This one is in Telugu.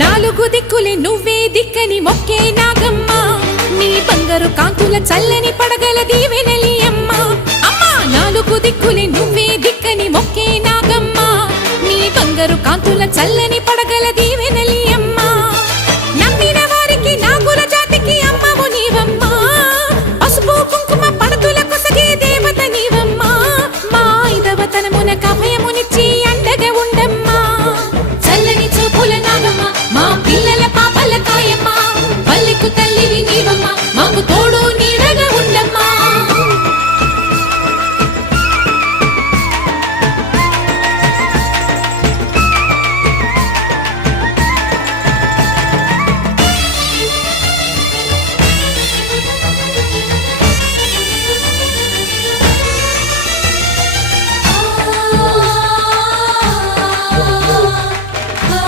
నాలుగు దిక్కులే నువ్వే దిక్కని మొక్కే నాగమ్మ నీ బంగారు కాంతుల చల్లని పడగల దీవెనలి అమ్మ అమ్మా నాలుగు దిక్కులే నువ్వే దిక్కని మొక్కే నాగమ్మ నీ బంగారు కాంతుల చల్లని పడగల